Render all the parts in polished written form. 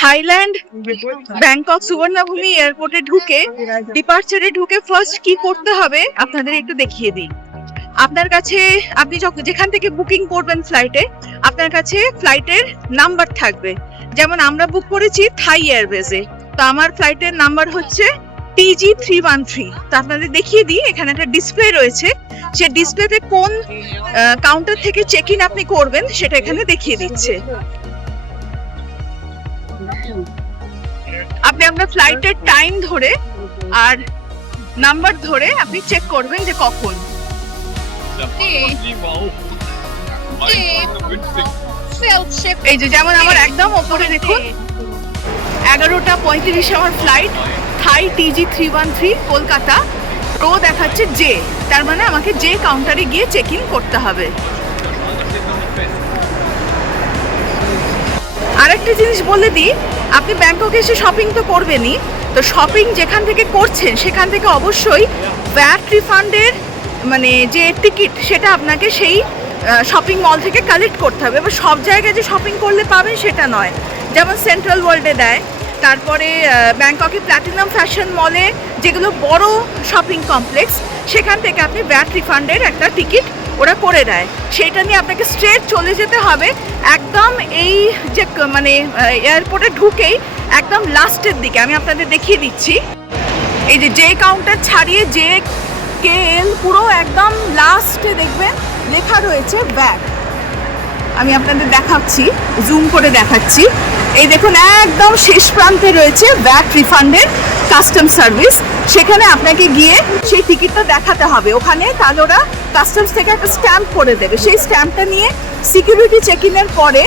Thailand Bangkok সুবর্ণভূমি এয়ারপোর্টে ঢুকে ডিপার্চারে ঢুকে ফার্স্ট কি করতে হবে আপনাদের একটু দেখিয়ে দিই। আপনার কাছে আপনি যেখান থেকে বুকিং করবেন ফ্লাইটে, আপনার কাছে ফ্লাইটের নাম্বার থাকবে। যেমন আমরা বুক করেছি থাই এয়ারওয়েজে, তো আমার ফ্লাইটের নাম্বার হচ্ছে TG313। তো আপনাদের দেখিয়ে দিই, এখানে একটা ডিসপ্লে রয়েছে, সে ডিসপ্লেতে কোন কাউন্টার থেকে চেক ইন আপনি করবেন সেটা এখানে দেখিয়ে দিচ্ছে। আপনি আপনার ফ্লাইটের টাইম ধরে আর নাম্বার ধরে আপনি চেক করবেন যে কখন। এই যে যেমন আমার একদম ওপরে দেখুন 11:35 আমার ফ্লাইট, থাই TG313 কলকাতা, রো দেখাচ্ছে জে, তার মানে আমাকে জে কাউন্টারে গিয়ে চেক ইন করতে হবে। আরেকটা জিনিস বলে দিই, আপনি ব্যাংককে এসে শপিং তো করবেনই, তো শপিং যেখান থেকে করছেন সেখান থেকে অবশ্যই ভ্যাট রিফান্ডের মানে যে টিকিট সেটা আপনাকে সেই শপিং মল থেকে কালেক্ট করতে হবে। এবার সব জায়গায় যে শপিং করলে পাবেন সেটা নয়, যেমন সেন্ট্রাল ওয়ার্ল্ডে দেয়, তারপরে ব্যাংককে প্ল্যাটিনাম ফ্যাশন মলে যেগুলো বড় শপিং কমপ্লেক্স সেখান থেকে আপনি ভ্যাট রিফান্ডের একটা টিকিট ওরা করে দেয়, সেইটা নিয়ে আপনাকে স্ট্রেট চলে যেতে হবে একদম এই যে মানে এয়ারপোর্টে ঢুকেই একদম লাস্টের দিকে। আমি আপনাদের দেখিয়ে দিচ্ছি, এই যে কাউন্টার ছাড়িয়ে KL পুরো একদম লাস্টে দেখবেন লেখা রয়েছে ব্যাগ। আমি আপনাদের দেখাচ্ছি, জুম করে দেখাচ্ছি, এই দেখুন একদম শেষ প্রান্তে রয়েছে ভ্যাট রিফান্ডের কাস্টম সার্ভিস। সেখানে আপনাকে গিয়ে সেই টিকিটটা দেখাতে হবে ওখানে, তাহলে ওরা কাস্টমস থেকে একটা স্ট্যাম্প করে দেবে। সেই স্ট্যাম্পটা নিয়ে সিকিউরিটি চেক ইনের পরে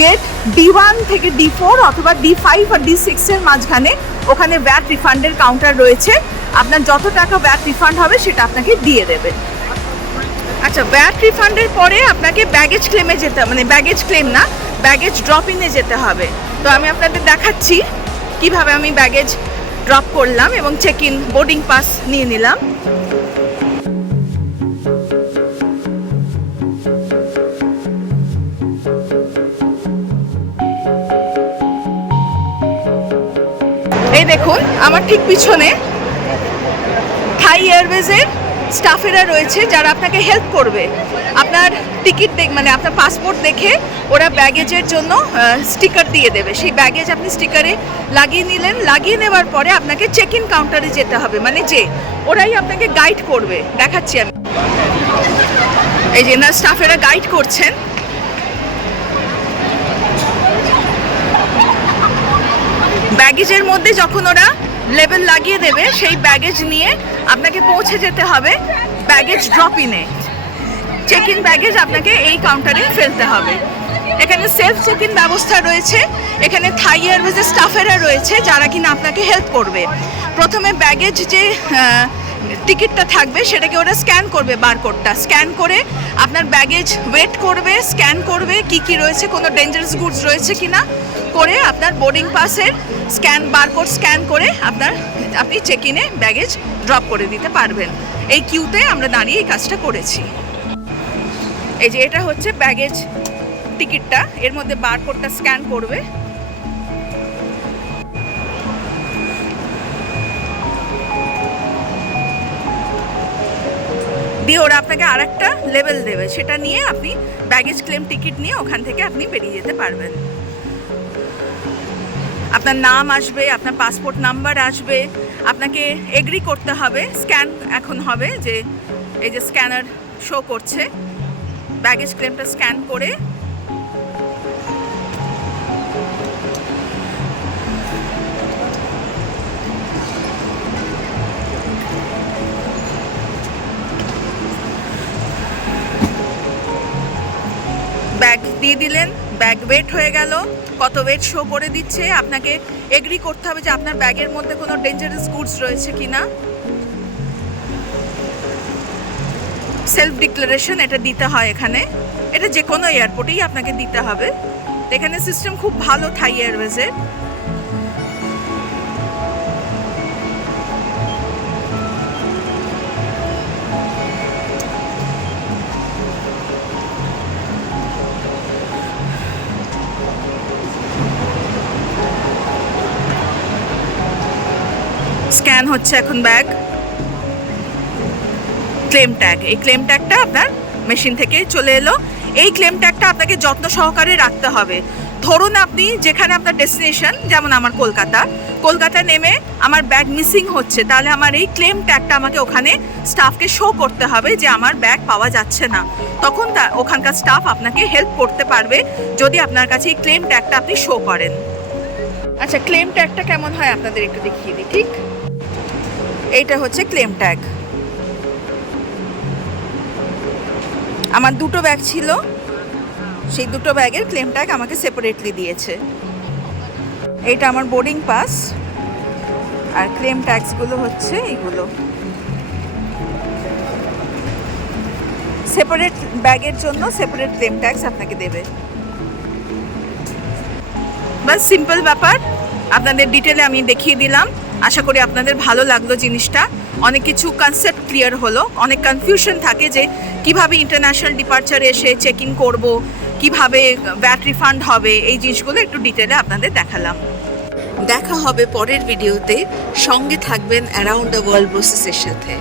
গেট D1 থেকে D4 অথবা D5 আর D6 এর মাঝখানে ওখানে ভ্যাট রিফান্ডের কাউন্টার রয়েছে। আপনার যত টাকা ভ্যাট রিফান্ড হবে সেটা আপনাকে দিয়ে দেবে। আচ্ছা, ভ্যাট রিফান্ডের পরে আপনাকে ব্যাগেজ ক্লেমে যেতে, মানে ব্যাগেজ ক্লেম না, ব্যাগেজ ড্রপ ইনে যেতে হবে। তো আমি আপনাদের দেখাচ্ছি কিভাবে আমি ব্যাগেজ ড্রপ করলাম এবং চেক ইন বোর্ডিং পাস নিয়ে নিলাম। এই দেখুন আমার ঠিক পিছনে থাই এয়ারওয়েজের স্টাফেরা রয়েছে যারা আপনাকে হেল্প করবে। আপনার টিকিট মানে আপনার পাসপোর্ট দেখে ওরা ব্যাগেজের জন্য স্টিকার দিয়ে দেবে, সেই ব্যাগেজ আপনি স্টিকারে লাগিয়ে নিলেন। লাগিয়ে নেওয়ার পরে আপনাকে চেক ইন কাউন্টারে যেতে হবে, মানে যে ওরাই আপনাকে গাইড করবে। দেখাচ্ছি আমি, এই যে না স্টাফেরা গাইড করছেন। ব্যাগেজের মধ্যে যখন ওরা লেবেল লাগিয়ে দেবে সেই ব্যাগেজ নিয়ে আপনাকে পৌঁছে যেতে হবে ব্যাগেজ ড্রপ ইনে। চেক ইন ব্যাগেজ আপনাকে এই কাউন্টারে ফেলতে হবে। এখানে সেলফ চেক ইন ব্যবস্থা রয়েছে, এখানে থাই এয়ারওয়েজের স্টাফেরা রয়েছে যারা কিনা আপনাকে হেল্প করবে। প্রথমে ব্যাগেজ যে টিকিটটা থাকবে সেটাকে ওরা স্ক্যান করবে, বারকোডটা স্ক্যান করে আপনার ব্যাগেজ ওয়েট করবে, স্ক্যান করবে কি কি রয়েছে, কোনো ডেঞ্জারাস গুডস রয়েছে কিনা করে আপনার বোর্ডিং পাসের বারকোড স্ক্যান করে আপনি চেক ইনে ব্যাগেজ ড্রপ করে দিতে পারবেন। এই কিউতে আমরা দাঁড়িয়ে এই কাজটা করেছি। এই যে এটা হচ্ছে ব্যাগেজ টিকিটটা, এর মধ্যে বারকোডটা স্ক্যান করবে। দিয়ে ওরা আপনাকে আরেকটা লেভেল দেবে, সেটা নিয়ে আপনি ব্যাগেজ ক্লেম টিকিট নিয়ে ওখান থেকে আপনি বেরিয়ে যেতে পারবেন। আপনার নাম আসবে, আপনার পাসপোর্ট নাম্বার আসবে, আপনাকে এগ্রি করতে হবে। স্ক্যান এখন হবে, যে এই যে স্ক্যানার শো করছে, ব্যাগেজ ক্লেমটা স্ক্যান করে ব্যাগ দিয়ে দিলেন, ব্যাগ ওয়েট হয়ে গেল, কত ওয়েট শো করে দিচ্ছে। আপনাকে এগ্রি করতে হবে যে আপনার ব্যাগের মধ্যে কোনো ডেঞ্জারাস গুডস রয়েছে কিনা। সেলফ ডিক্লারেশন এটা দিতে হয় এখানে, এটা যে কোনো এয়ারপোর্টেই আপনাকে দিতে হবে। এখানে সিস্টেম খুব ভালো থাই এয়ারওয়েজের। স্ক্যান হচ্ছে এখন ব্যাগ। ক্লেম ট্যাগ, এই ক্লেম ট্যাগটা আপনার মেশিন থেকে চলে এলো। এই ক্লেম ট্যাগটা আপনাকে যত্ন সহকারে রাখতে হবে। ধরুন আপনি যেখানে আপনার ডেস্টিনেশন, যেমন আমার কলকাতা নেমে আমার ব্যাগ মিসিং হচ্ছে, তাহলে আমার এই ক্লেম ট্যাগটা আমাকে ওখানে স্টাফকে শো করতে হবে যে আমার ব্যাগ পাওয়া যাচ্ছে না। তখন ওখানকার স্টাফ আপনাকে হেল্প করতে পারবে যদি আপনার কাছে এই ক্লেম ট্যাগটা আপনি শো করেন। আচ্ছা, ক্লেম ট্যাগটা কেমন হয় আপনাদের একটু দেখিয়ে দিই। ঠিক এইটা হচ্ছে ক্লেম ট্যাগ। আমার দুটো ব্যাগ ছিল, সেই দুটো ব্যাগের ক্লেম ট্যাগ আমাকে সেপারেটলি দিয়েছে। এইটা আমার বোর্ডিং পাস, আর ক্লেম ট্যাগসগুলো হচ্ছে এইগুলো। সেপারেট ব্যাগের জন্য সেপারেট ক্লেম ট্যাগস আপনাকে দেবে। বাস সিম্পল ব্যাপার, আপনাদের ডিটেলে আমি দেখিয়ে দিলাম। আশা করি আপনাদের ভালো লাগলো জিনিসটা। অনেক কিছু কনসেপ্ট ক্লিয়ার হলো। অনেক কনফিউশন থাকে যে কিভাবে ইন্টারন্যাশনাল ডিপার্চারে এসে চেক ইন করবো, কীভাবে ভ্যাট রিফান্ড হবে, এই জিনিসগুলো একটু ডিটেলে আপনাদের দেখালাম। দেখা হবে পরের ভিডিওতে। সঙ্গে থাকবেন অ্যারাউন্ড দ্য ওয়ার্ল্ড প্রসেসের সাথে।